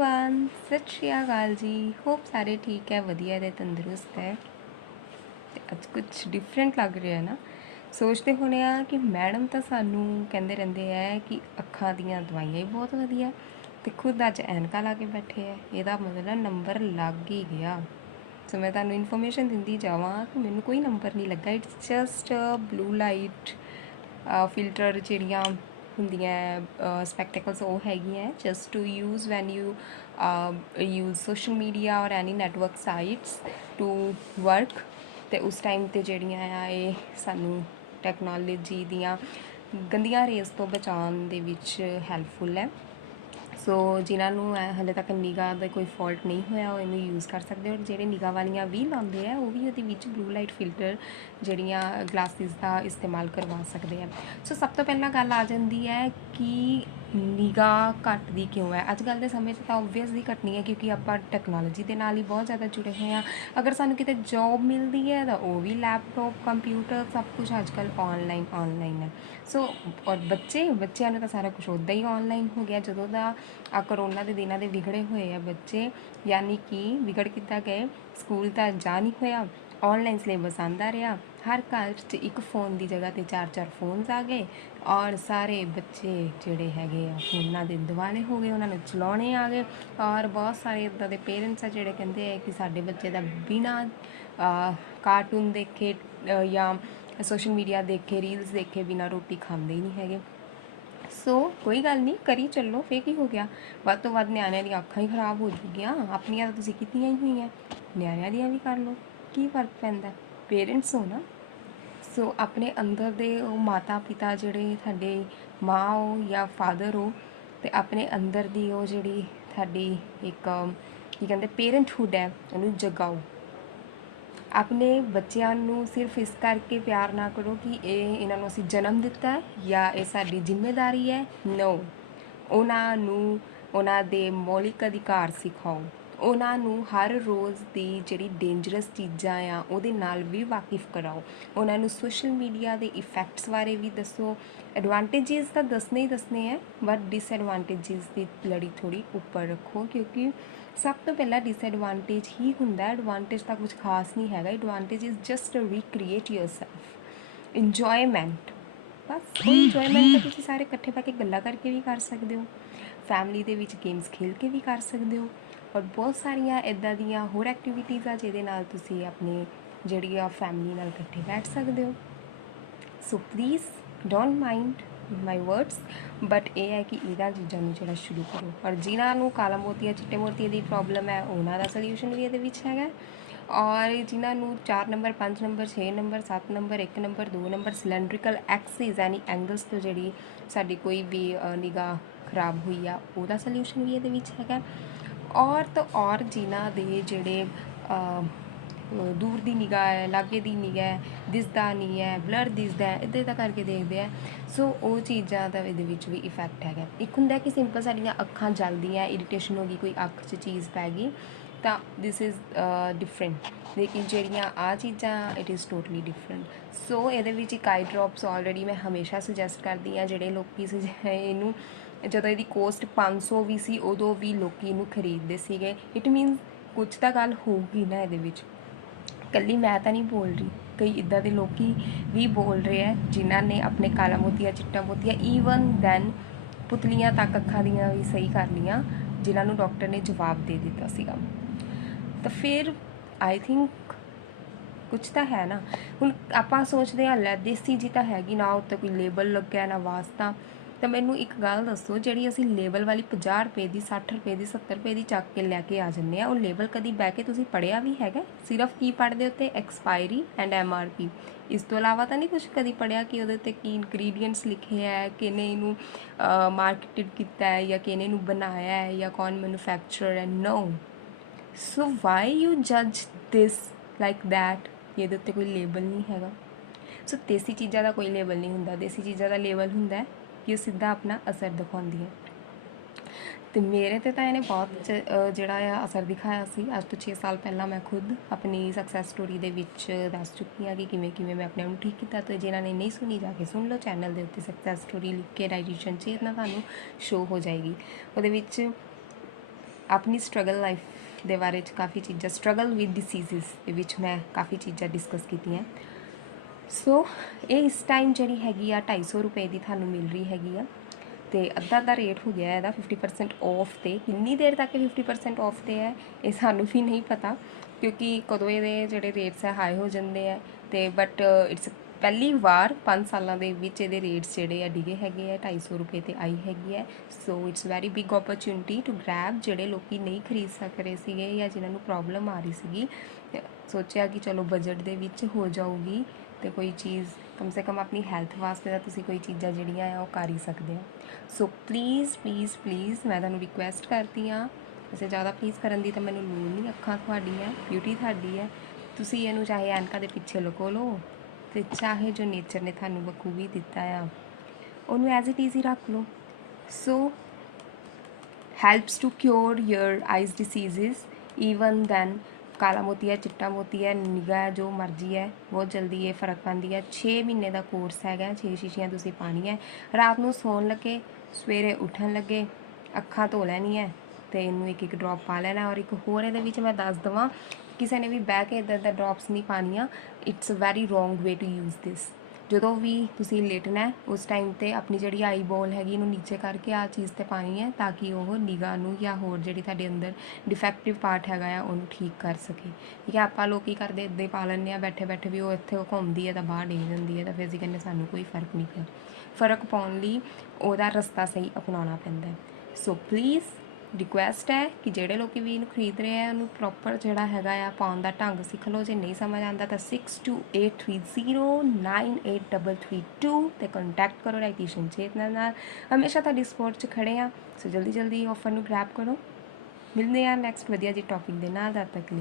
Everyone ਸਤਿ ਸ਼੍ਰੀ ਅਕਾਲ ਜੀ hop ਸਾਰੇ ਠੀਕ ਹੈ ਵਧੀਆ ਤੇ ਤੰਦਰੁਸਤ ਹੈ ਤੇ ਅੱਜ ਕੁਝ ਡਿਫਰੈਂਟ ਲੱਗ ਰਿਹਾ ਹੈ ਨਾ ਸੋਚਦੇ ਹੋਣੇ ਆ ਕਿ ਮੈਡਮ ਤਾਂ ਸਾਨੂੰ ਕਹਿੰਦੇ ਰਹਿੰਦੇ ਆ ਕਿ ਅੱਖਾਂ ਦੀਆਂ ਦਵਾਈਆਂ ਹੀ ਬਹੁਤ ਵਧੀਆ ਤੇ ਖੁਦ ਅੱਜ ਐਨਕਾਂ ਲਾ ਕੇ ਬੈਠੇ ਆ ਇਹਦਾ ਮਤਲਬ ਨੰਬਰ ਲੱਗ ਹੀ ਗਿਆ ਸੋ ਮੈਂ ਤੁਹਾਨੂੰ ਇਨਫੋਰਮੇਸ਼ਨ ਦਿੰਦੀ ਜਾਵਾਂ ਕਿ ਮੈਨੂੰ ਕੋਈ ਨੰਬਰ ਨਹੀਂ ਲੱਗਾ it's just blue light filter ਜਿਹੜੀਆਂ ਹੁੰਦੀਆਂ ਸਪੈਕਟੈਕਲਸ ਉਹ ਹੈਗੀਆਂ just to use when you use social media ਔਰ any network sites to work ਤੇ ਉਸ ਟਾਈਮ ਤੇ ਜਿਹੜੀਆਂ ਆ ਇਹ ਸਾਨੂੰ ਟੈਕਨੋਲੋਜੀ ਦੀਆਂ ਗੰਦੀਆਂ ਰੇਸ ਤੋਂ ਬਚਾਉਣ ਦੇ ਵਿੱਚ ਹੈਲਪਫੁਲ ਹੈ। ਸੋ ਜਿਨ੍ਹਾਂ ਨੂੰ ਐ ਹਲੇ ਤੱਕ ਨਿਗਾਹ ਦਾ ਕੋਈ ਫਾਲਟ ਨਹੀਂ ਹੋਇਆ, ਉਹ ਇਹਨੂੰ ਯੂਜ਼ ਕਰ ਸਕਦੇ ਔਰ ਜਿਹੜੇ ਨਿਗਾਹ ਵਾਲੀਆਂ ਵੀ ਲਾਉਂਦੇ ਆ, ਉਹ ਵੀ ਉਹਦੇ ਵਿੱਚ ਬਲੂ ਲਾਈਟ ਫਿਲਟਰ ਜਿਹੜੀਆਂ ਗਲਾਸਿਸ ਦਾ ਇਸਤੇਮਾਲ ਕਰਵਾ ਸਕਦੇ ਆ। ਸੋ ਸਭ ਤੋਂ ਪਹਿਲਾਂ ਗੱਲ ਆ ਜਾਂਦੀ ਹੈ ਕਿ ਨਿਗਾਹ ਘਟਦੀ ਕਿਉਂ ਹੈ? ਅੱਜ ਕੱਲ ਦੇ ਸਮੇਂ 'ਚ ਤਾਂ ਆਬਵੀਅਸਲੀ ਘਟਣੀ ਹੈ ਕਿਉਂਕਿ ਆਪਾਂ ਟੈਕਨੋਲੋਜੀ ਦੇ ਨਾਲ ਹੀ ਬਹੁਤ ਜ਼ਿਆਦਾ ਜੁੜੇ ਹੋਏ ਆ ਅਗਰ ਸਾਨੂੰ ਕਿਤੇ ਜੌਬ ਮਿਲਦੀ ਹੈ ਤਾਂ ਉਹ ਵੀ ਲੈਪਟਾਪ ਕੰਪਿਊਟਰ ਸਭ ਕੁਝ ਅੱਜ ਕੱਲ ਆਨਲਾਈਨ ਆਨਲਾਈਨ ਹੈ। ਸੋ ਔਰ ਬੱਚੇ, ਬੱਚਿਆਂ ਨੂੰ ਤਾਂ ਸਾਰਾ ਕੁਝ ਉੱਦਾਂ ਹੀ ਆਨਲਾਈਨ ਹੋ ਗਿਆ। ਜਦੋਂ ਦਾ ਆ ਕਰੋਨਾ ਦੇ ਦਿਨਾਂ ਦੇ ਵਿਗੜੇ ਹੋਏ ਆ ਬੱਚੇ, ਯਾਨੀ ਕਿ ਵਿਗੜ ਕਿੱਦਾਂ ਗਏ ਸਕੂਲ ਤਾਂ ਜਾ ਨਹੀਂ ਹੋਇਆ ਆਨਲਾਈਨ ਸਿਲੇਬਸ ਆਂਦਾ ਰਿਹਾ। ਹਰ ਘਰ 'ਚ ਇੱਕ ਫੋਨ ਦੀ ਜਗ੍ਹਾ ਤੇ ਚਾਰ ਚਾਰ ਫੋਨਸ ਆ ਗਏ ਔਰ ਸਾਰੇ ਬੱਚੇ ਜਿਹੜੇ ਹੈਗੇ ਆ ਫੋਨਾਂ ਦੇ ਦਿਵਾਲੇ ਹੋ ਗਏ, ਉਹਨਾਂ ਨੂੰ ਚਲਾਉਣੇ ਆ ਗਏ ਔਰ ਬਹੁਤ ਸਾਰੇ ਇਦਾਂ ਦੇ ਪੇਰੈਂਟਸ ਆ ਜਿਹੜੇ ਕਹਿੰਦੇ ਆ ਕਿ ਸਾਡੇ ਬੱਚੇ ਦਾ ਬਿਨਾ ਕਾਰਟੂਨ ਦੇਖੇ ਜਾਂ ਸੋਸ਼ਲ ਮੀਡੀਆ ਦੇਖੇ ਰੀਲਸ ਦੇਖੇ ਬਿਨਾ ਰੋਟੀ ਖਾਂਦੇ ਹੀ ਨਹੀਂ ਹੈਗੇ। ਸੋ ਕੋਈ ਗੱਲ ਨਹੀਂ, ਕਰੀ ਚੱਲੋ, ਫੇਰ ਕੀ ਹੋ ਗਿਆ? ਵੱਧ ਤੋਂ ਵੱਧ ਨਿਆਣਿਆਂ ਦੀਆਂ ਅੱਖਾਂ ਹੀ ਖਰਾਬ ਹੋ ਜੂਗੀਆਂ ਆਪਣੀਆਂ ਤਾਂ ਤੁਸੀਂ ਕੀਤੀਆਂ ਹੀ ਹੋਈਆਂ, ਨਿਆਣਿਆਂ ਦੀਆਂ ਵੀ ਕਰ ਲਓ, ਕੀ ਫ਼ਰਕ ਪੈਂਦਾ? ਪੇਰੈਂਟਸ ਹੋ ਨਾ ਸੋ ਆਪਣੇ ਅੰਦਰ ਦੇ ਉਹ ਮਾਤਾ ਪਿਤਾ ਜਿਹੜੇ ਤੁਹਾਡੇ ਮਾਂ ਹੋ ਜਾਂ ਫਾਦਰ ਹੋ, ਤੇ ਆਪਣੇ ਅੰਦਰ ਦੀ ਉਹ ਜਿਹੜੀ ਤੁਹਾਡੀ ਇੱਕ, ਕੀ ਕਹਿੰਦੇ ਪੇਰੈਂਟਹੁੱਡ ਹੈ, ਉਹਨੂੰ ਜਗਾਓ। ਆਪਣੇ ਬੱਚਿਆਂ ਨੂੰ ਸਿਰਫ ਇਸ ਕਰਕੇ ਪਿਆਰ ਨਾ ਕਰੋ ਕਿ ਇਹ ਇਹਨਾਂ ਨੂੰ ਅਸੀਂ ਜਨਮ ਦਿੱਤਾ ਹੈ ਜਾਂ ਇਹ ਸਾਡੀ ਜ਼ਿੰਮੇਵਾਰੀ ਹੈ। ਨੋ ਉਹਨਾਂ ਨੂੰ, ਉਹਨਾਂ ਦੇ ਮੌਲਿਕ ਅਧਿਕਾਰ ਸਿਖਾਓ। ਉਹਨਾਂ ਨੂੰ ਹਰ ਰੋਜ਼ ਦੀ ਜਿਹੜੀ ਡੇਂਜਰਸ ਚੀਜ਼ਾਂ ਆ, ਉਹਦੇ ਨਾਲ ਵੀ ਵਾਕਿਫ ਕਰਾਓ। ਉਹਨਾਂ ਨੂੰ ਸੋਸ਼ਲ ਮੀਡੀਆ ਦੇ ਇਫੈਕਟਸ ਬਾਰੇ ਵੀ ਦੱਸੋ। ਐਡਵਾਂਟੇजेस ਤਾਂ ਦੱਸਨੇ ਹੀ ਦੱਸਨੇ ਆ ਬਟ ਡਿਸਐਡਵਾਂਟੇजेस ਦੀ ਲੜੀ ਥੋੜੀ ਉੱਪਰ ਰੱਖੋ, ਕਿਉਂਕਿ ਸਭ ਤੋਂ ਪਹਿਲਾਂ ਡਿਸਐਡਵਾਂਟੇਜ ਹੀ ਹੁੰਦਾ। ਐਡਵਾਂਟੇਜ ਤਾਂ ਕੁਝ ਖਾਸ ਨਹੀਂ ਹੈਗਾ। Advantage is just to recreate yourself enjoyment bus enjoyment ਤਾਂ ਤੁਸੀਂ ਸਾਰੇ ਇਕੱਠੇ ਬੈ ਕੇ ਗੱਲਾਂ ਕਰਕੇ ਵੀ ਕਰ ਸਕਦੇ ਹੋ। ਫੈਮਿਲੀ ਦੇ ਵਿੱਚ ਗੇਮਸ ਖੇਡ ਕੇ ਵੀ ਕਰ ਸਕਦੇ ਹੋ। ਔਰ ਬਹੁਤ ਸਾਰੀਆਂ ਇਦਾਂ ਦੀਆਂ ਹੋਰ ਐਕਟੀਵਿਟੀਜ਼ ਆ ਜਿਹਦੇ ਨਾਲ ਤੁਸੀਂ ਆਪਣੀ ਜਿਹੜੀ ਆ ਫੈਮਿਲੀ ਨਾਲ ਇਕੱਠੇ ਬੈਠ ਸਕਦੇ ਹੋ। So please don't mind my words but ਇਹ ਹੈ ਕਿ ਇਹਨਾਂ ਚੀਜ਼ਾਂ ਨੂੰ ਜਿਹੜਾ ਸ਼ੁਰੂ ਕਰੋ। ਔਰ ਜਿਨ੍ਹਾਂ ਨੂੰ ਕਾਲਾ ਮੋਤੀਆ, ਚਿੱਟੇ ਮੋਤੀਏ ਦੀ ਪ੍ਰੋਬਲਮ ਹੈ, ਉਹਨਾਂ ਦਾ ਸੋਲੂਸ਼ਨ ਵੀ ਇਹਦੇ ਵਿੱਚ ਹੈਗਾ। ਔਰ ਜਿਨ੍ਹਾਂ ਨੂੰ 4 number 5 number 6 number 7 number 1 number 2 number cylindrical axis ਯਾਨੀ ਐਂਗਲਸ ਤੋਂ ਜਿਹੜੀ ਸਾਡੀ ਕੋਈ ਵੀ ਨਿਗਾਹ ਖਰਾਬ ਹੋਈ ਆ, ਉਹਦਾ ਸੋਲੂਸ਼ਨ ਵੀ ਇਹਦੇ ਵਿੱਚ ਹੈਗਾ। ਔਰਤ ਤਾਂ ਔਰ ਜਿਨ੍ਹਾਂ ਦੇ ਜਿਹੜੇ ਦੂਰ ਦੀ ਨਿਗਾਹ ਹੈ, ਲਾਗੇ ਦੀ ਨਿਗਾਹ ਹੈ, ਦਿਸਦਾ ਨਹੀਂ ਹੈ, ਬਲਰ ਦਿਸਦਾ ਹੈ, ਇੱਦਾਂ ਦਾ ਕਰਕੇ ਦੇਖਦੇ ਆ। ਸੋ ਉਹ ਚੀਜ਼ਾਂ ਦਾ ਇਹਦੇ ਵਿੱਚ ਵੀ ਇਫੈਕਟ ਹੈਗਾ। ਇੱਕ ਹੁੰਦਾ ਕਿ ਸਿੰਪਲ ਸਾਡੀਆਂ ਅੱਖਾਂ ਜਲਦੀਆਂ ਇਰੀਟੇਸ਼ਨ ਹੋ ਗਈ, ਕੋਈ ਅੱਖ 'ਚ ਚੀਜ਼ ਪੈ ਗਈ, ਤਾਂ ਦਿਸ ਇਜ਼ ਡਿਫਰੈਂਟ ਲੇਕਿਨ ਜਿਹੜੀਆਂ ਆ ਚੀਜ਼ਾਂ it is totally different so ਇਹਦੇ ਵਿੱਚ ਇੱਕ ਆਈ ਡ੍ਰੌਪਸ ਆਲਰੇਡੀ ਮੈਂ ਹਮੇਸ਼ਾ ਸੁਜੈਸਟ ਕਰਦੀ ਆ ਜਿਹੜੇ ਲੋਕੀ ਸੁਜ- ਇਹਨੂੰ ਜਦੋਂ ਇਹਦੀ ਕੋਸਟ 500 ਵੀ ਸੀ, ਉਦੋਂ ਵੀ ਲੋਕੀ ਇਹਨੂੰ ਖਰੀਦਦੇ ਸੀਗੇ। ਇਟ ਮੀਨਸ ਕੁਝ ਤਾਂ ਗੱਲ ਹੋਊਗੀ ਨਾ ਇਹਦੇ ਵਿੱਚ। ਕੱਲੀ ਮੈਂ ਤਾਂ ਨਹੀਂ ਬੋਲ ਰਹੀ। ਕਈ ਇਦਾਂ ਦੇ ਲੋਕੀ ਵੀ ਬੋਲ ਰਹੇ ਆ, ਜਿਨ੍ਹਾਂ ਨੇ ਆਪਣੇ ਕਾਲਾ ਮੋਤੀਆ, ਚਿੱਟਾ ਮੋਤੀਆ ਈਵਨ ਦੈਨ ਪੁਤਲੀਆਂ ਤੱਕ ਅੱਖਾਂ ਦੀਆਂ ਵੀ ਸਹੀ ਕਰ ਲੀਆਂ ਜਿਨ੍ਹਾਂ ਨੂੰ ਡਾਕਟਰ ਨੇ ਜਵਾਬ ਦੇ ਦਿੱਤਾ ਸੀਗਾ। ਤਾਂ ਫਿਰ ਆਈ ਥਿੰਕ ਕੁਝ ਤਾਂ ਹੈ ਨਾ। ਹੁਣ ਆਪਾਂ ਸੋਚਦੇ ਆ ਲੈ, ਦੇਸੀ ਜੀ ਤਾਂ ਹੈਗੀ ਨਾ, ਉੱਤੇ ਕੋਈ ਲੇਬਲ ਲੱਗਿਆ, ਨਾ ਵਾਸਤਾ। ਤਾਂ ਮੈਨੂੰ ਇੱਕ ਗੱਲ ਦੱਸੋ, ਜਿਹੜੀ ਅਸੀਂ ਲੇਬਲ ਵਾਲੀ 50 ਰੁਪਏ ਦੀ 60 ਰੁਪਏ ਦੀ 70 ਰੁਪਏ ਦੀ ਚੱਕ ਕੇ ਲੈ ਕੇ ਆ ਜੰਨੇ ਆ, ਉਹ ਲੇਬਲ ਕਦੀ ਬਹਿ ਕੇ ਤੁਸੀਂ ਪੜਿਆ ਵੀ ਹੈਗਾ? ਸਿਰਫ ਕੀ ਪੜਦੇ ਉੱਤੇ? Expiry and M R P. ਇਸ ਤੋਂ ਇਲਾਵਾ ਤਾਂ ਨਹੀਂ ਕੁਝ ਕਦੀ ਪੜਿਆ ਕਿ ਉਹਦੇ ਉੱਤੇ ਕੀ ਇਨਗਰੀਡੀਅੰਟਸ ਲਿਖੇ ਹੈ ਕਿਨੇ ਇਹਨੂੰ ਮਾਰਕੀਟਡ ਕੀਤਾ ਹੈ ਜਾਂ ਕਿਨੇ ਇਹਨੂੰ ਬਣਾਇਆ ਹੈ ਜਾਂ ਕੌਣ ਮੈਨੂਫੈਕਚਰਰ ਹੈ? ਨੋ ਸੋ ਵਾਈ ਯੂ ਜੱਜ ਦਿਸ ਲਾਈਕ ਥੈਟ ਇਹਦੇ ਉੱਤੇ ਕੋਈ ਲੇਬਲ ਨਹੀਂ ਹੈਗਾ। ਸੋ ਦੇਸੀ ਚੀਜ਼ਾਂ ਦਾ ਕੋਈ ਲੇਬਲ ਨਹੀਂ ਹੁੰਦਾ। ਦੇਸੀ ਚੀਜ਼ਾਂ ਦਾ ਲੇਬਲ ਹੁੰਦਾ ਕਿ ਉਹ ਸਿੱਧਾ ਆਪਣਾ ਅਸਰ ਦਿਖਾਉਂਦੀ ਹੈ। ਤੇ ਮੇਰੇ ਤੇ ਤਾਂ ਇਹਨੇ ਬਹੁਤ ਜਿਹੜਾ ਆ ਅਸਰ ਦਿਖਾਇਆ ਸੀ। ਅੱਜ ਤੋਂ 6 ਸਾਲ ਪਹਿਲਾਂ ਮੈਂ ਖੁਦ ਆਪਣੀ ਸਕਸੈਸ ਸਟੋਰੀ ਦੇ ਵਿੱਚ ਦੱਸ ਚੁੱਕੀ ਹਾਂ ਕਿ ਕਿਵੇਂ ਕਿਵੇਂ ਮੈਂ ਆਪਣੇ ਆਪ ਨੂੰ ਠੀਕ ਕੀਤਾ। ਤੇ ਜਿਨ੍ਹਾਂ ਨੇ ਨਹੀਂ ਸੁਣੀ, ਜਾ ਕੇ ਸੁਣ ਲਓ ਚੈਨਲ ਦੇ ਉੱਤੇ ਸਕਸੈਸ ਸਟੋਰੀ ਲਿਖ ਕੇ ਰਾਈਟੇਸ਼ਨ ਚ ਇਹਨਾਂ ਤੁਹਾਨੂੰ ਸ਼ੋ ਹੋ ਜਾਏਗੀ। ਉਹਦੇ ਵਿੱਚ ਆਪਣੀ ਸਟਰਗਲ ਲਾਈਫ ਦੇ ਬਾਰੇ ਚ ਕਾਫੀ ਚੀਜ਼ਾਂ ਸਟਰਗਲ ਵਿਦ ਡਿਸੀਜ਼ਸ ਦੇ ਵਿੱਚ ਮੈਂ ਕਾਫੀ ਚੀਜ਼ਾਂ ਡਿਸਕਸ ਕੀਤੀਆਂ। ਸੋ ਇਹ ਇਸ ਟਾਈਮ ਜਿਹੜੀ ਹੈਗੀ ਆ 250 ਰੁਪਏ ਦੀ ਤੁਹਾਨੂੰ ਮਿਲ ਰਹੀ ਹੈਗੀ ਆ। ਤੇ ਅੱਧਾ ਦਾ ਰੇਟ ਹੋ ਗਿਆ ਇਹਦਾ 50% ਆਫ ਤੇ। ਕਿੰਨੀ ਦੇਰ ਤੱਕ 50% ਆਫ ਤੇ ਹੈ, ਇਹ ਸਾਨੂੰ ਵੀ ਨਹੀਂ ਪਤਾ। ਕਿਉਂਕਿ ਕਦੋਂ ਇਹਦੇ ਜਿਹੜੇ ਰੇਟਸ ਹੈ ਹਾਈ ਹੋ ਜਾਂਦੇ ਆ। ਤੇ ਬਟ ਇਟਸ ਪਹਿਲੀ ਵਾਰ 5 ਸਾਲਾਂ ਦੇ ਵਿੱਚ ਇਹਦੇ ਰੇਟਸ ਜਿਹੜੇ ਆ, ਡਿਗੇ ਹੈਗੇ ਆ 250 ਰੁਪਏ ਤੇ ਆਈ ਹੈਗੀ ਹੈ so it's very big opportunity to grab ਜਿਹੜੇ ਲੋਕੀ ਨਹੀਂ ਖਰੀਦ ਸਕ ਰਹੇ ਸੀਗੇ ਜਾਂ ਜਿਨ੍ਹਾਂ ਨੂੰ ਪ੍ਰੋਬਲਮ ਆ ਰਹੀ ਸੀਗੀ। ਸੋਚਿਆ ਕਿ ਚਲੋ ਬਜਟ ਦੇ ਵਿੱਚ ਹੋ ਜਾਊਗੀ। ਅਤੇ ਕੋਈ ਚੀਜ਼, ਕਮ ਸੇ ਕਮ ਆਪਣੀ ਹੈਲਥ ਵਾਸਤੇ ਤਾਂ ਤੁਸੀਂ ਕੋਈ ਚੀਜ਼ਾਂ ਜਿਹੜੀਆਂ ਆ ਉਹ ਕਰ ਹੀ ਸਕਦੇ ਆ ਸੋ ਪਲੀਜ਼ ਪਲੀਜ਼ ਪਲੀਜ਼ ਮੈਂ ਤੁਹਾਨੂੰ ਰਿਕੁਐਸਟ ਕਰਦੀ ਆ ਵੈਸੇ ਜ਼ਿਆਦਾ ਪਲੀਜ਼ ਕਰਨ ਦੀ ਤਾਂ ਮੈਨੂੰ ਲੋੜ ਨਹੀਂ, ਅੱਖਾਂ ਤੁਹਾਡੀਆਂ ਬਿਊਟੀ ਤੁਹਾਡੀ ਹੈ। ਤੁਸੀਂ ਇਹਨੂੰ ਚਾਹੇ ਐਨਕਾ ਦੇ ਪਿੱਛੇ ਲੁਕੋ ਲਓ ਤੇ ਚਾਹੇ ਜੋ ਨੇਚਰ ਨੇ ਤੁਹਾਨੂੰ ਬਖੂਬੀ ਦਿੱਤਾ ਆ, ਉਹਨੂੰ ਐਜ਼ ਇਟ ਇਜ਼ ਹੀ ਰੱਖ ਲਓ। ਸੋ helps to cure your eyes diseases even then ਕਾਲਾ ਮੋਤੀ ਹੈ, ਚਿੱਟਾ ਮੋਤੀ ਹੈ ਨਿਗਾ ਜੋ ਮਰਜ਼ੀ ਹੈ, ਬਹੁਤ ਜਲਦੀ ਇਹ ਫ਼ਰਕ ਪੈਂਦੀ ਹੈ। 6 ਮਹੀਨੇ ਦਾ ਕੋਰਸ ਹੈਗਾ 6 ਸ਼ੀਸ਼ੀਆਂ ਤੁਸੀਂ ਪਾਣੀਆਂ ਰਾਤ ਨੂੰ ਸੌਣ ਲੱਗੇ, ਸਵੇਰੇ ਉੱਠਣ ਲੱਗੇ, ਅੱਖਾਂ ਧੋ ਲੈਣੀਆਂ ਤੇ ਇਹਨੂੰ ਇੱਕ ਇੱਕ ਡ੍ਰੌਪ ਪਾ ਲੈਣਾ ਔਰ ਇੱਕ ਹੋਰ ਇਹਦੇ ਵਿੱਚ ਮੈਂ ਦੱਸ ਦਵਾਂ ਕਿਸੇ ਨੇ ਵੀ ਬਹਿ ਕੇ ਇਦਾਂ ਦਾ ਡ੍ਰੌਪਸ ਨਹੀਂ ਪਾਣੀਆਂ it's a very wrong way to use this ਜਦੋਂ ਵੀ ਤੁਸੀਂ ਲੇਟਣਾ ਉਸ ਟਾਈਮ ਤੇ ਆਪਣੀ ਜਿਹੜੀ ਆਈ ਬੋਲ ਹੈਗੀ, ਇਹਨੂੰ ਨੀਚੇ ਕਰਕੇ ਆ ਚੀਜ਼ ਤੇ ਪਾਣੀ ਹੈ ਤਾਂ ਕਿ ਉਹ ਨਿਗਾਹ ਨੂੰ ਜਾਂ ਹੋਰ ਜਿਹੜੀ ਤੁਹਾਡੇ ਅੰਦਰ ਡਿਫੈਕਟਿਵ ਪਾਰਟ ਹੈਗਾ ਆ, ਉਹਨੂੰ ਠੀਕ ਕਰ ਸਕੇ। ਠੀਕ ਹੈ, ਆਪਾਂ ਲੋਕ ਕੀ ਕਰਦੇ, ਇੱਦਾਂ ਹੀ ਪਾ ਲੈਂਦੇ ਆ ਬੈਠੇ ਬੈਠੇ ਵੀ ਉਹ ਇੱਥੇ ਘੁੰਮਦੀ ਹੈ ਤਾਂ ਬਾਹਰ ਡਿੱਗ ਜਾਂਦੀ ਹੈ ਤਾਂ ਫਿਰ ਅਸੀਂ ਕਹਿੰਦੇ ਸਾਨੂੰ ਕੋਈ ਫ਼ਰਕ ਨਹੀਂ ਪਿਆ। ਫ਼ਰਕ ਪਾਉਣ ਲਈ ਉਹਦਾ ਰਸਤਾ ਸਹੀ ਅਪਣਾਉਣਾ ਪੈਂਦਾ ਸੋ ਪਲੀਜ਼ ਰਿਕੁਐਸਟ ਹੈ ਕਿ ਜਿਹੜੇ ਲੋਕੀ ਵੀ ਇਹਨੂੰ ਖਰੀਦ ਰਹੇ ਆ, ਉਹਨੂੰ ਪ੍ਰੋਪਰ ਜਿਹੜਾ ਹੈਗਾ ਆ, ਪਾਉਣ ਦਾ ਢੰਗ ਸਿੱਖ ਲਓ। ਜੇ ਨਹੀਂ ਸਮਝ ਆਉਂਦਾ ਤਾਂ 6283098332 ਤੇ ਕੰਟੈਕਟ ਕਰੋ ਰਾਈਟੀਸ਼ਨ ਚੇਤਨਾ ਨਾਲ। ਹਮੇਸ਼ਾ ਤੁਹਾਡੀ ਸਪੋਰਟ 'ਚ ਖੜੇ ਆ। ਸੋ ਜਲਦੀ ਜਲਦੀ ਆਫਰ ਨੂੰ ਗ੍ਰੈਬ ਕਰੋ। ਮਿਲਦੇ ਆ ਨੈਕਸਟ ਵਧੀਆ ਜੀ ਟੌਪਿਕ ਦੇ ਨਾਲ। ਤਦ ਤੱਕ ਲਈ